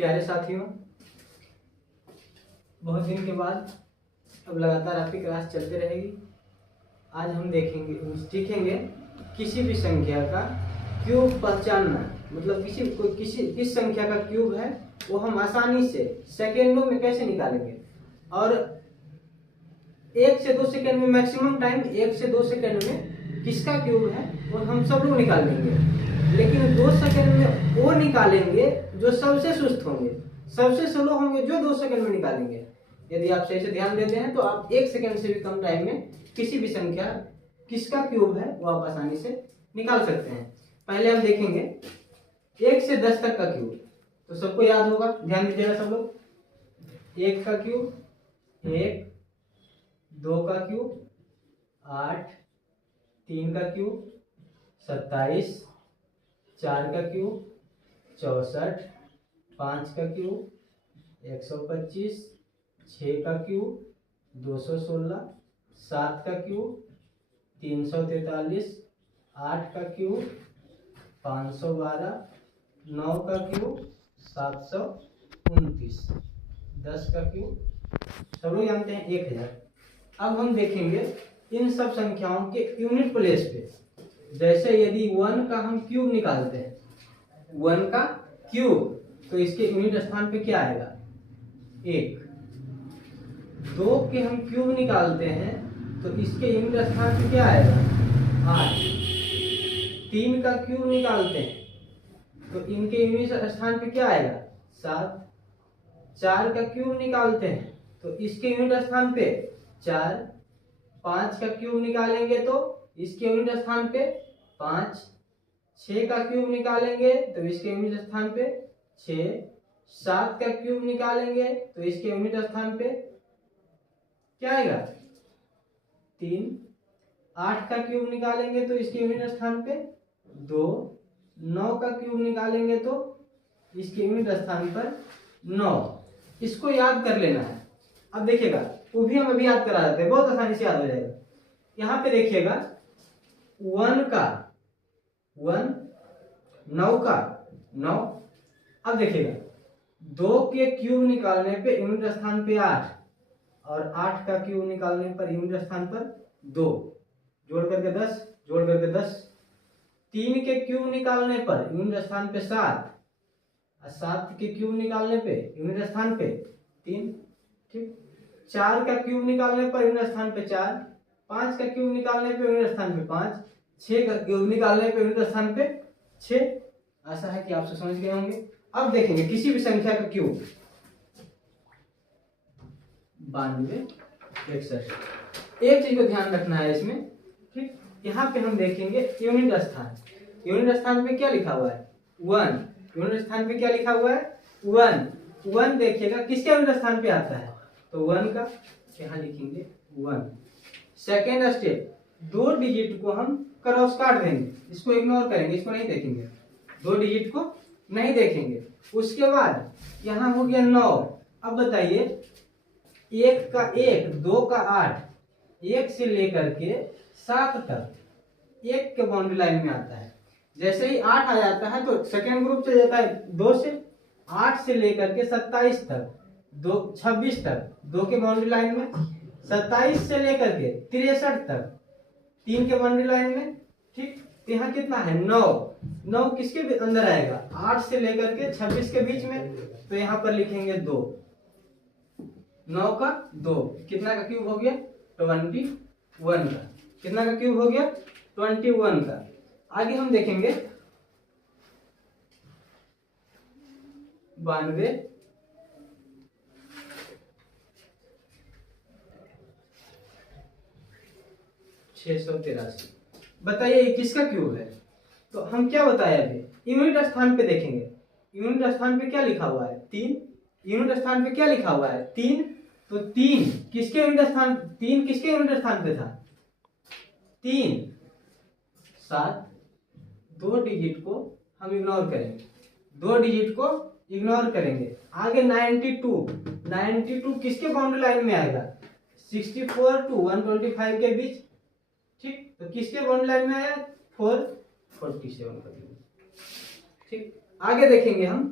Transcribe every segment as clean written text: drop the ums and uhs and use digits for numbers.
प्यारे साथियों, बहुत दिन के बाद अब लगातार आपकी क्लास चलते रहेगी। आज हम सीखेंगे किसी भी संख्या का क्यूब पहचानना, मतलब किस संख्या का क्यूब है वो हम आसानी से सेकेंडों में कैसे निकालेंगे। और 1 से 2 सेकेंड में, मैक्सिमम टाइम 1 से 2 सेकेंड में किसका क्यूब है वो हम सब लोग निकाल लेंगे, लेकिन 2 सेकेंड में वो निकालेंगे जो सबसे सुस्त होंगे, सबसे स्लो होंगे जो 2 सेकेंड में निकालेंगे। यदि आप सही से ध्यान देते हैं तो आप 1 सेकेंड से भी कम टाइम में किसी भी संख्या किसका क्यूब है वो आप आसानी से निकाल सकते हैं। पहले हम देखेंगे 1 से 10 तक का क्यूब, तो सबको याद होगा, ध्यान दीजिएगा सब लोग। 1 का क्यूब 1, 2 का क्यूब 8, 3 का क्यूब 27, 4 का क्यूब 64, 5 का क्यूब 125, 6 का क्यूब 216, 7 का क्यूब 343, 8 का क्यूब 512, 9 का क्यूब 729, 10 का क्यूब सब लोग जानते हैं 1000। अब हम देखेंगे इन सब संख्याओं के यूनिट प्लेस पे। जैसे यदि 1 का हम क्यूब निकालते हैं, 1 का क्यूब, तो इसके यूनिट स्थान पे क्या आएगा 1। 2 के हम क्यूब निकालते हैं तो इसके यूनिट स्थान पे क्या आएगा 8। 3 का क्यूब निकालते हैं तो इनके यूनिट स्थान पे क्या आएगा 7। 4 का क्यूब निकालते हैं तो इसके यूनिट स्थान पे 4। 5 का क्यूब निकालेंगे तो इसके यूनिट स्थान पे 5। 6 का क्यूब निकालेंगे तो इसके यूनिट स्थान पे 6। 7 का क्यूब निकालेंगे तो इसके यूनिट स्थान पे क्या आएगा 3। 8 का क्यूब निकालेंगे तो इसके यूनिट स्थान पे 2। 9 का क्यूब निकालेंगे तो इसके यूनिट स्थान पर 9। इसको याद कर लेना है। अब देखिएगा, वो भी हम अभी याद करा देते हैं, बहुत आसानी से याद हो जाएगा। यहाँ पे देखिएगा 1 का 1, 9 का 9। अब देखिएगा 2 के क्यूब निकालने पे यूनिट स्थान पे 8 और 8 का क्यूब निकालने पर यूनिट स्थान पर 2, जोड़ करके 10, जोड़ करके 10। 3 के क्यूब निकालने पर यूनिट स्थान पे 7 और 7 के क्यूब निकालने पे यूनिट स्थान पे 3। ठीक। 4 का क्यूब निकालने पर यूनिट स्थान पे 4। 5 का क्यूब निकालने पे यूनिट स्थान पे 5। 6 का क्यूब निकालने पे यूनिट स्थान पे 6। आशा है कि आप समझ गए होंगे। अब देखेंगे किसी भी संख्या का क्यूब 92, 61। एक चीज को ध्यान रखना है इसमें, ठीक। यहाँ पे हम देखेंगे यूनिट स्थान। यूनिट स्थान पे क्या लिखा हुआ है 1। यूनिट स्थान पे क्या लिखा हुआ है 1। 1 देखिएगा किसके यूनिट स्थान पे आता है तो 1 का, यहाँ लिखेंगे 1। सेकेंड स्टेप, 2 डिजिट को हम क्रॉस काट देंगे, इसको इग्नोर करेंगे, इसको नहीं देखेंगे, 2 डिजिट को नहीं देखेंगे। उसके बाद यहाँ हो गया 9। अब बताइए 1 का 1, 2 का 8, 1 से लेकर के 7 तक 1 के बाउंड्री लाइन में आता है। जैसे ही 8 आ जाता है तो सेकेंड ग्रुप चले जाता है 2 से। 8 से लेकर के 27 तक, 26 तक 2 के बाउंड्री लाइन में। 27 से लेकर के 63 तक 3 के बाउंड्री लाइन में। ठीक। तो यहाँ कितना है 9। 9 किसके अंदर आएगा 8 से लेकर के 26 के बीच में, तो यहाँ पर लिखेंगे 2। 9 का 2, कितना का क्यूब हो गया 21 का। कितना का क्यूब हो गया 21 का। आगे हम देखेंगे 92, 683। बताइए ये किसका क्यूब है। तो हम क्या बताए अभी, यूनिट स्थान पे देखेंगे। यूनिट स्थान पे क्या लिखा हुआ है 3। यूनिट स्थान पे क्या लिखा हुआ है 3। तो 3 किसके यूनिट स्थान, 3 किसके यूनिट स्थान पे था 3। 7। 2 डिजिट को हम इग्नोर करेंगे, 2 डिजिट को इग्नोर करेंगे। आगे 92 किसके बाउंड्री लाइन में आएगा 64 टू 125 के बीच। ठीक। तो किसके बाउंड्री लाइन में आया 447 का। ठीक। आगे देखेंगे हम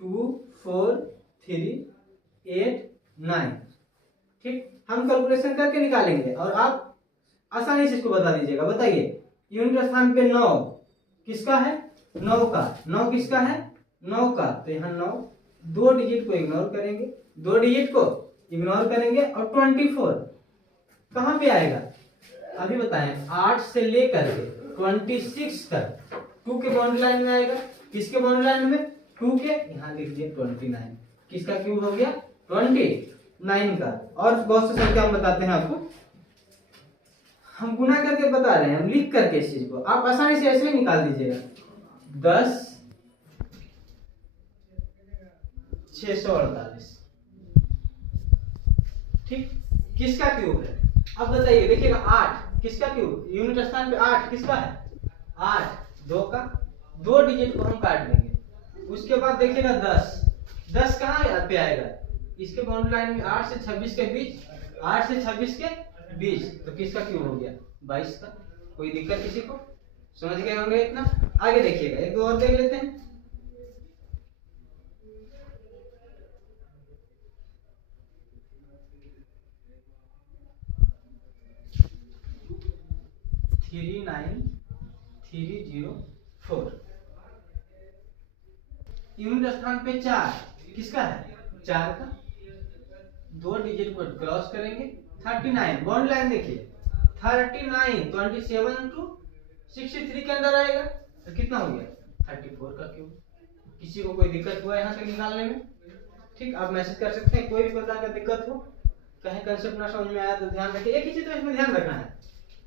2, 4 3 8 9। ठीक, हम कैलकुलेशन करके निकालेंगे और आप आसानी से इसको बता दीजिएगा। बताइए, यूनिट स्थान पे 9 किसका है? 9 का। 9 किसका है? 9 का। तो यहाँ 9, 2 डिजिट को इग्नोर करेंगे, 2 डिजिट को इग्नोर करेंगे और 24 कहाँ पे आएगा? अभी बताएं, 8 से लेकर के 26 तक 2 के बाउंड्री लाइन में आएगा। किसके बाउंड्री लाइन में? 2 के। यहाँ लिख दिए 29। किसका क्यूब हो गया? 29 का। और बहुत सी संख्या हम बताते हैं आपको, हम गुना करके बता रहे हैं, हम लिख करके इस चीज को आप आसानी से ऐसे ही निकाल दीजिएगा। 10 648। ठीक, किसका क्यूब है? अब बताइए, देखिएगा 8 किसका क्यूब? यूनिट स्थान पे 8 किसका है? 8, 2 का। 2 डिजिट को हम काट देंगे। उसके बाद देखिएगा 10, 10 कहाँ पे आएगा? इसके बाउंड्री लाइन में 8 से 26 के बीच, 8 से 26 के बीच। तो किसका क्यूब हो गया? 22 का। कोई दिक्कत किसी को? समझ गए होंगे इतना। आगे देखिएगा, एक दो और देख लेते हैं। थ्री 9304। यूनिट स्थान पे 4 किसका है? 4 का। 2 डिजिट को क्रॉस करेंगे, 39 बॉन्ड लाइन देखिए, 39 27 टू 63 के अंदर आएगा। तो कितना हो गया? 34 का क्यूब। किसी को कोई दिक्कत हुआ यहाँ से निकालने में? ठीक, आप मैसेज कर सकते हैं। कोई भी प्रकार का दिक्कत हो, कहीं कंसेप्ट ना समझ में आया तो ध्यान रखिए। एक ही चीज तो इसमें ध्यान रखना है,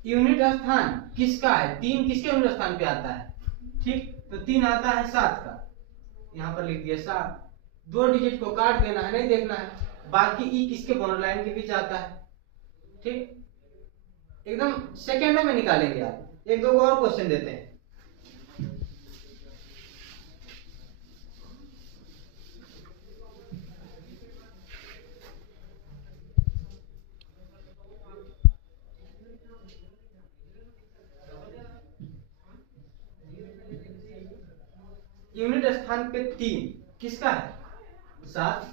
यूनिट स्थान किसका है? 3 किसके यूनिट स्थान पे आता है? ठीक, तो 3 आता है 7 का। यहाँ पर लिख दिया 7। 2 डिजिट को काट देना है, नहीं देखना है। बाकी ई किसके बाउंड्री लाइन के बीच आता है? ठीक, एकदम सेकेंडों में निकालेंगे आप। एक दो और क्वेश्चन देते हैं। यूनिट स्थान पे 3 किसका है? 7।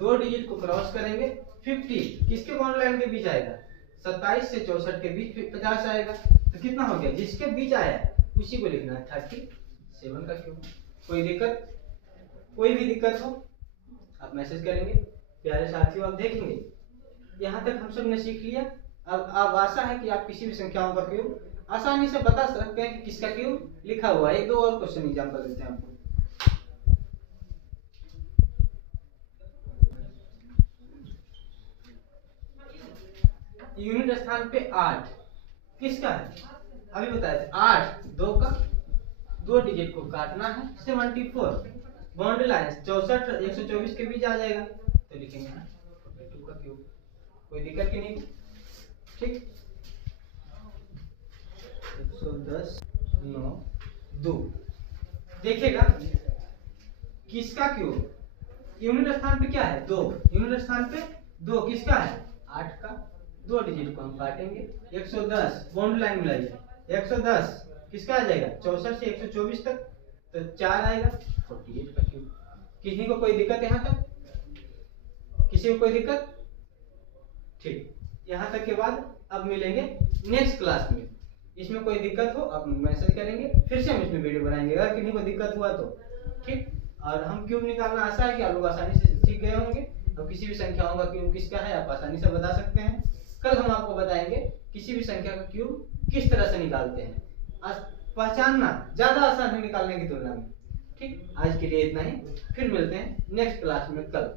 2 डिजिट को क्रॉस करेंगे, 50 किसके बाउंड्री लाइन के बीच आएगा? 27 से 64 के बीच 50 आएगा। तो कितना हो गया? जिसके बीच आया उसी को लिखना है, 37 का क्यूब। कोई दिक्कत? कोई भी दिक्कत हो आप मैसेज करेंगे। प्यारे साथियों, आप देखेंगे यहाँ तक हम सब ने सीख लिया। अब आशा है कि आप किसी भी संख्याओं का क्यूब आसानी से बता सकते हैं कि किसका क्यूब लिखा हुआ है। एक दो और क्वेश्चन एग्जांपल देते हैं आपको। यूनिट स्थान पे 8 किसका है? अभी बताए थे 8, 2 का। 2 डिजिट को काटना है, 74 बाउंड्री लाइन 64 124 के बीच आ जाएगा। तो लिखेंगे 42 का क्यूब। कोई दिक्कत की नहीं? ठीक, 110 9 2। देखिएगा किसका क्यूब? यूनिट स्थान पे क्या है? 2। यूनिट स्थान पे 2 किसका है? 8 का। 2 डिजिट को हम काटेंगे, 110 बाउंड्री लाइन मिलाइए, 110 किसका आ जाएगा? 64 से 124 तक। तो 4 आएगा, 48 का क्यूब। किसी को कोई दिक्कत यहाँ तक? किसी को कोई दिक्कत? ठीक, यहाँ तक के बाद अब मिलेंगे नेक्स्ट क्लास में। इसमें कोई दिक्कत हो आप मैसेज करेंगे, फिर से हम इसमें वीडियो बनाएंगे अगर किसी को दिक्कत हुआ तो। ठीक, और हम क्यूब निकालना आशा है कि आप लोग आसानी से सीख गए होंगे। और किसी भी संख्याओं का क्यूब किसका है आप आसानी से बता सकते हैं। कल हम आपको बताएंगे किसी भी संख्या का क्यूब किस तरह से निकालते हैं। पहचानना ज्यादा आसान है निकालने की तुलना में। ठीक, आज के लिए इतना ही, फिर मिलते हैं नेक्स्ट क्लास में कल।